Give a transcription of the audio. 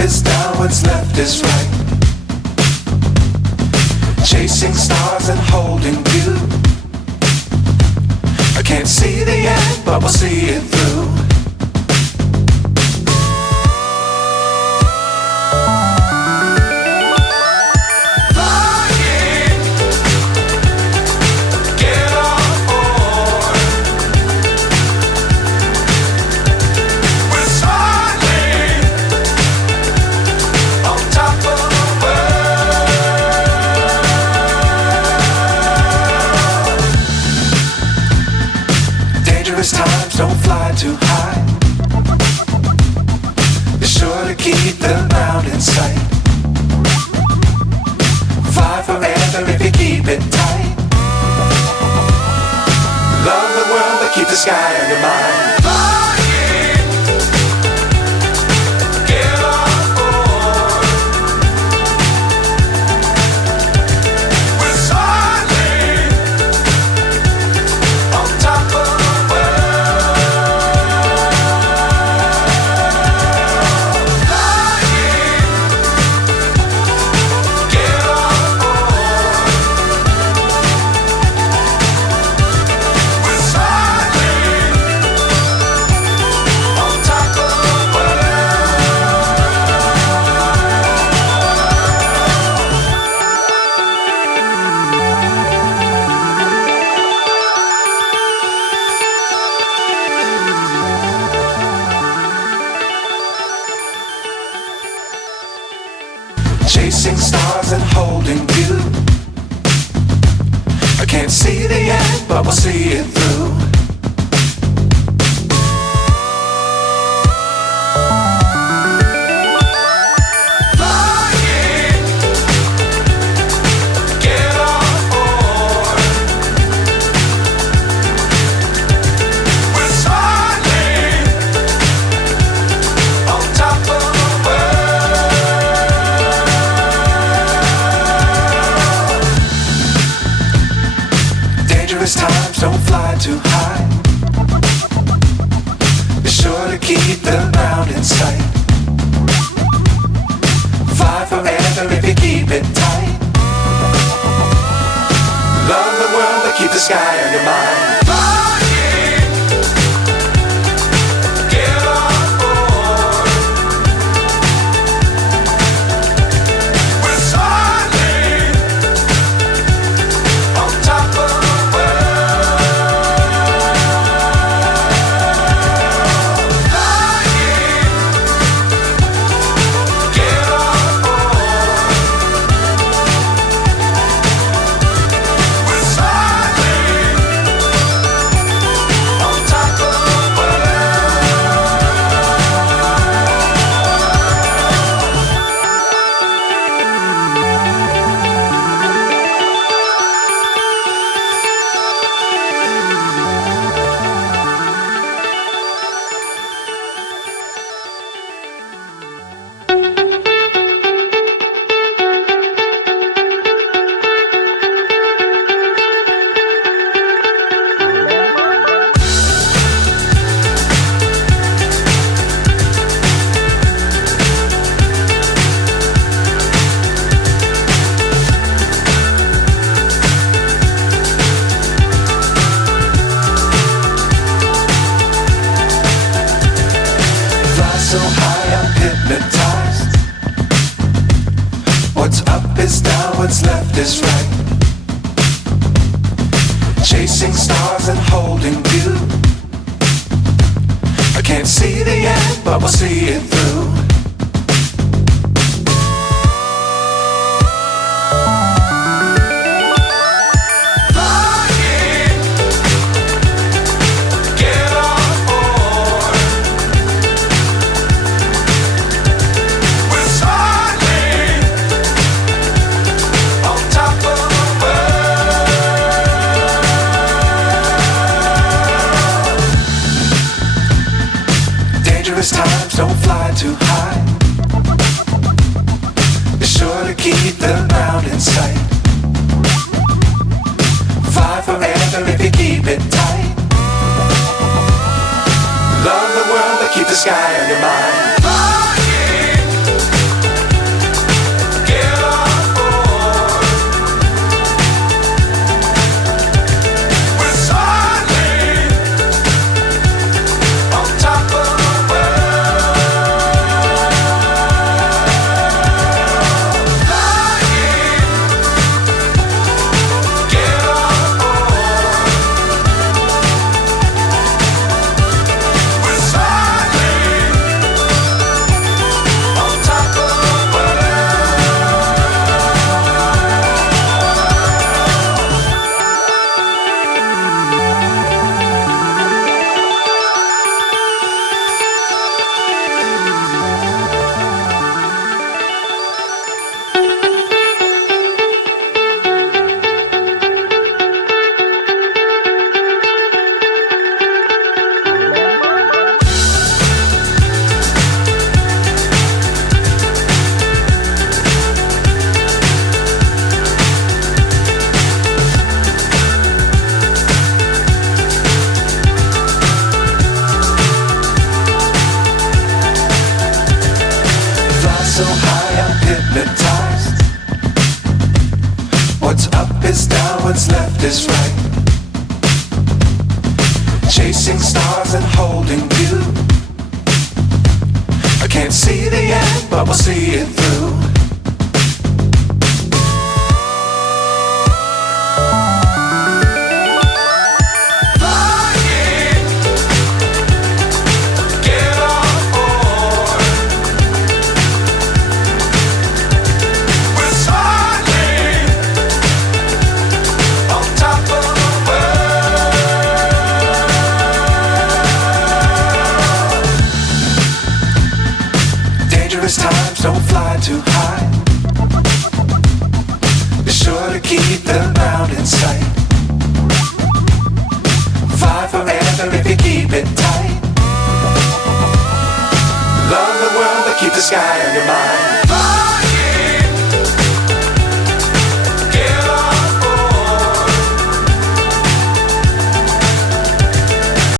is down, what's left is right. Chasing stars and holding you. I can't see the end, but we'll see it through. Times don't fly too high. Be sure to keep the ground in sight. Fly forever if you keep it tight. Love the world but keep the sky on your mind. Chasing stars and holding you. I can't see the end, but we'll see it through. Times don't fly too high. Be sure to keep the ground in sight. Fly forever if you keep it tight. Love the world but keep the sky on your mind. So high I'm hypnotized. What's up is down, what's left is right. Chasing stars and holding you. I can't see the end, but we'll see it through. Times don't fly too high. Be sure to keep the ground in sight. Fly forever if you keep it tight. Love the world but keep the sky on your mind. so high I'm hypnotized. What's up is down, what's left is right. Chasing stars and holding you. I can't see the end, but we'll see it through. Times don't fly too high. Be sure to keep the ground in sight. Fly forever if you keep